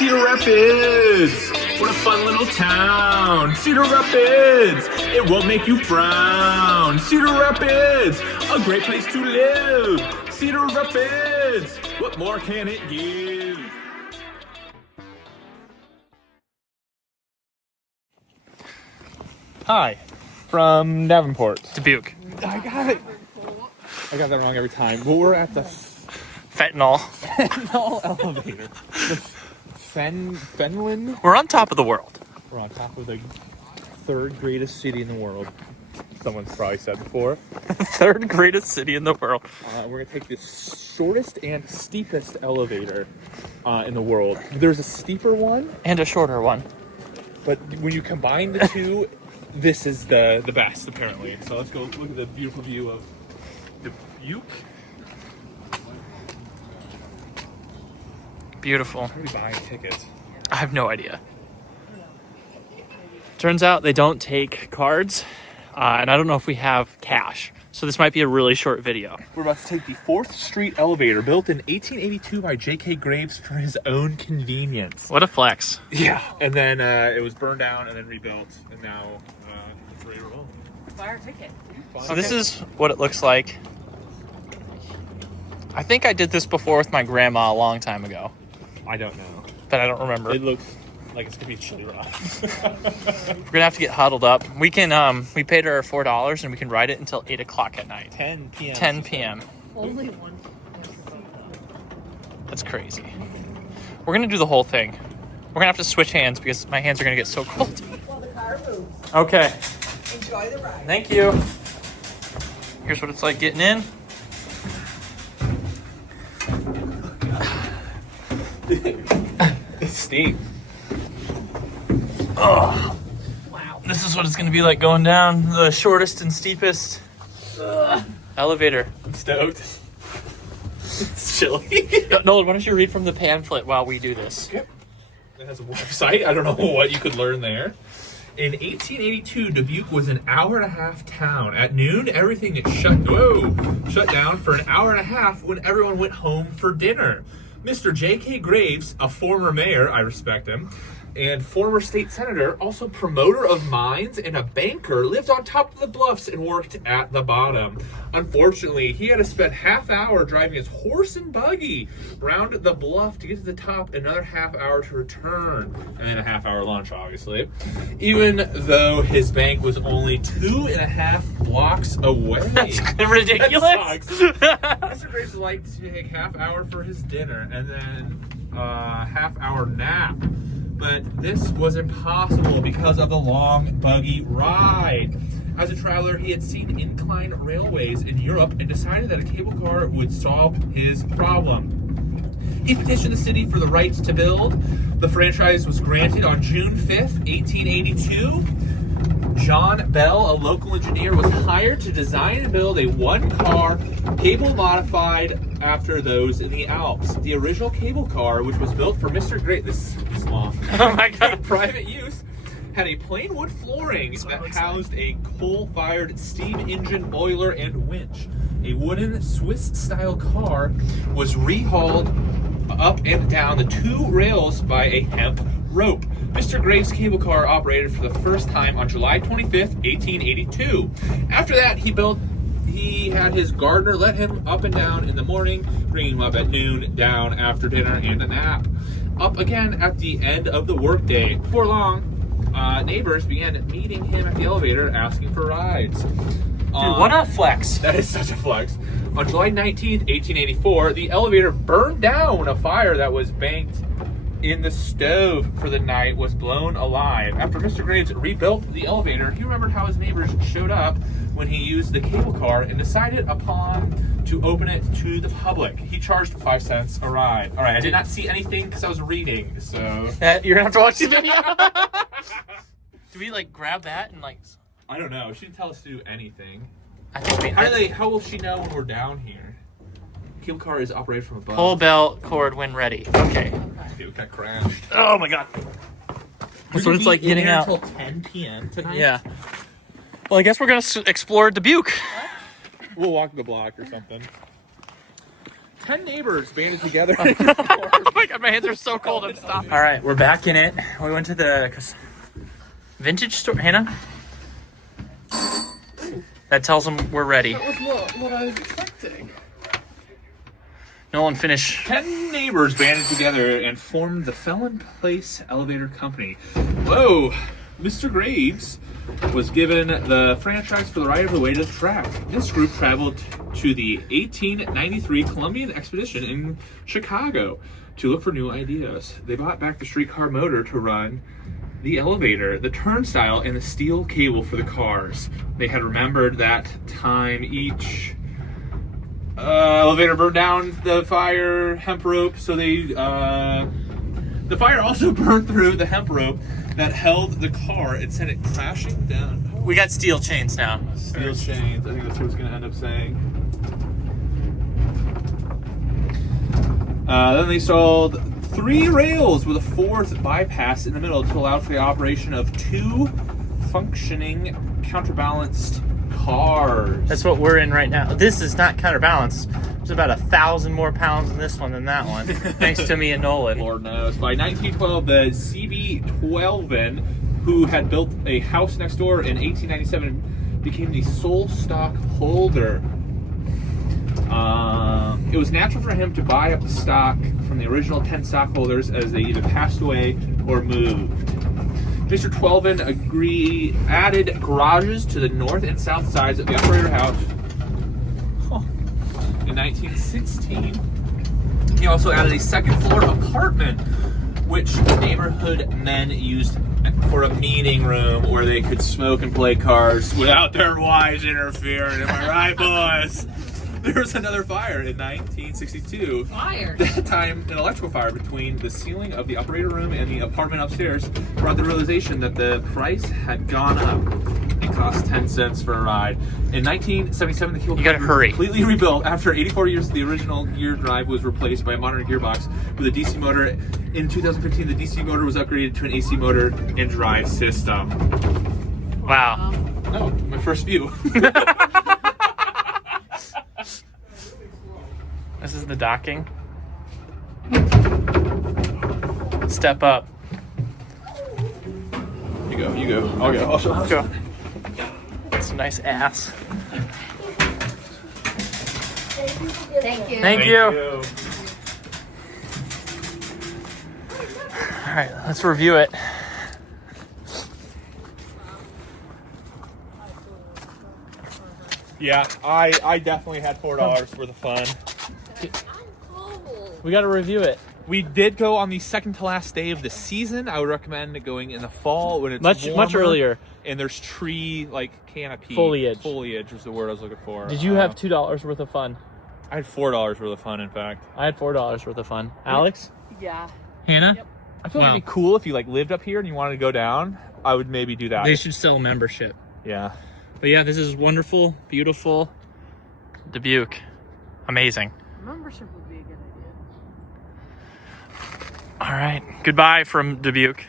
Cedar Rapids! What a fun little town! Cedar Rapids! It won't make you frown! Cedar Rapids! A great place to live! Cedar Rapids! What more can it give? Hi, from Davenport. Dubuque. I got it! I got that wrong every time. But we're at the Fentanyl. Fenelon elevator. The Fenelon? We're on top of the world. We're on top of the third greatest city in the world. Someone's probably said before. Third greatest city in the world. We're gonna take the shortest and steepest elevator in the world. There's a steeper one, And a shorter one. but when you combine the two, this is the best apparently. So let's go look at the beautiful view of Dubuque. Beautiful. How do we buy tickets? I have no idea. Turns out they don't take cards, and I don't know if we have cash. So this might be a really short video. We're about to take the 4th Street elevator, built in 1882 by J.K. Graves for his own convenience. What a flex. Yeah, and then it was burned down and then rebuilt, and now it's ready to roll. Buy our ticket. So this is what it looks like. I think I did this before with my grandma a long time ago, I don't know. but I don't remember. It looks like it's gonna be chilly ride. We're gonna have to get huddled up. We can we paid her $4 and we can ride it until 8 o'clock at night. 10 p.m. 10 p.m. Only one. That's crazy. We're gonna do the whole thing. We're gonna have to switch hands because my hands are gonna get so cold. Well, the car moves. Okay. Enjoy the ride. Thank you. Here's what it's like getting in. It's steep. Oh, wow. This is what it's gonna be like going down the shortest and steepest elevator. I'm stoked. It's chilly. Nolan, why don't you read from the pamphlet while we do this? It has a website. I don't know what you could learn there. In 1882, Dubuque was an hour-and-a-half town. At noon, everything shut down for an hour and a half when everyone went home for dinner. Mr. J.K. Graves, a former mayor, I respect him, and former state senator, also promoter of mines and a banker, lived on top of the bluffs and worked at the bottom. Unfortunately, he had to spend half hour driving his horse and buggy round the bluff to get to the top, another half hour to return, and then a half hour lunch, obviously. Even though his bank was only 2.5 blocks away. That's ridiculous. That sucks. Mr. Graves liked to take half hour for his dinner and then a half hour nap. But this was impossible because of the long buggy ride. As a traveler, he had seen inclined railways in Europe and decided that a cable car would solve his problem. He petitioned the city for the right to build. The franchise was granted on June 5th, 1882. John Bell, a local engineer, was hired to design and build a one-car cable modified after those in the Alps. The original cable car, which was built for Mr. Great, this is small. Oh my God. Private use, had a plain wood flooring that housed a coal-fired steam engine, boiler, and winch. A wooden Swiss-style car was rehauled up and down the two rails by a hemp rope. Mr. Graves' cable car operated for the first time on July 25th, 1882. After that, he had his gardener let him up and down in the morning, bringing him up at noon, down after dinner, and a nap. Up again at the end of the workday. Before long, neighbors began meeting him at the elevator, asking for rides. Dude, what a flex. That is such a flex. On July 19th, 1884, the elevator burned down. A fire that was banked in the stove for the night was blown alive. After Mr. Graves rebuilt the elevator, he remembered how his neighbors showed up when he used the cable car and decided upon to open it to the public. He charged 5 cents a ride. All right, I did not see anything because I was reading, so... You're gonna have to watch the video. Do we like grab that and like... I don't know. She didn't tell us to do anything. I think How will she know when we're down here? Cable car is operated from above. pull belt cord when ready. Okay. Dude, that crashed. Oh my God. That's what it's like getting out. Until 10 p.m. tonight. Yeah. Well, I guess we're gonna explore Dubuque. We'll walk the block or something. 10 neighbors banded together. Oh my god, my hands are so cold. I'm stopping. All right, we're back in it. We went to the vintage store. Hannah? That tells them we're ready. That was what I was expecting. Nolan, finish. 10 neighbors banded together and formed the Fenelon Place Elevator Company. Whoa! Mr. Graves was given the franchise for the right of the way to the track. This group traveled to the 1893 Columbian Expedition in Chicago to look for new ideas. They brought back the streetcar motor to run the elevator, the turnstile, and the steel cable for the cars. They had remembered that time each elevator burned down the fire hemp rope, so they the fire also burned through the hemp rope that held the car and sent it crashing down. We got steel chains now. Steel chains, I think that's what it's going to end up saying. Then they installed 3 rails with a 4th bypass in the middle to allow for the operation of 2 functioning counterbalanced cars. That's what we're in right now. This is not counterbalanced. There's about 1,000 more pounds in this one than that one. Thanks to me and Nolan. Lord knows. By 1912, the CB-12, who had built a house next door in 1897, became the sole stock holder. It was natural for him to buy up the stock from the original 10 stockholders as they either passed away or moved. Mr. Twelvin added garages to the north and south sides of the operator house. In 1916, he also added a second floor apartment, which the neighborhood men used for a meeting room where they could smoke and play cards without their wives interfering. Am I right, boys? There was another fire in 1962. Fire. That time, an electrical fire between the ceiling of the operator room and the apartment upstairs brought the realization that the price had gone up. It cost 10 cents for a ride. In 1977, the keel You gotta hurry. completely rebuilt. After 84 years, the original gear drive was replaced by a modern gearbox with a DC motor. In 2015, the DC motor was upgraded to an AC motor and drive system. Wow. Oh, my first view. This is the docking. Step up. You go. I'll go. I'll show. Let's go. Some nice ass. Thank you. Thank you. All right, let's review it. Yeah, I definitely had $4 worth of fun. We got to review it. We did go on the second to last day of the season. I would recommend going in the fall when it's Much warmer earlier. and there's tree canopy Foliage. Foliage was the word I was looking for. Did you have $2 worth of fun? I had $4 worth of fun. In fact, I had $4 worth of fun. Alex? Yeah. Hannah? Yep. I feel like it'd be cool if you lived up here and you wanted to go down. I would maybe do that. They should sell membership. Yeah. But yeah, this is wonderful, beautiful. Dubuque. Amazing. Membership would be a good idea. All right. Goodbye from Dubuque.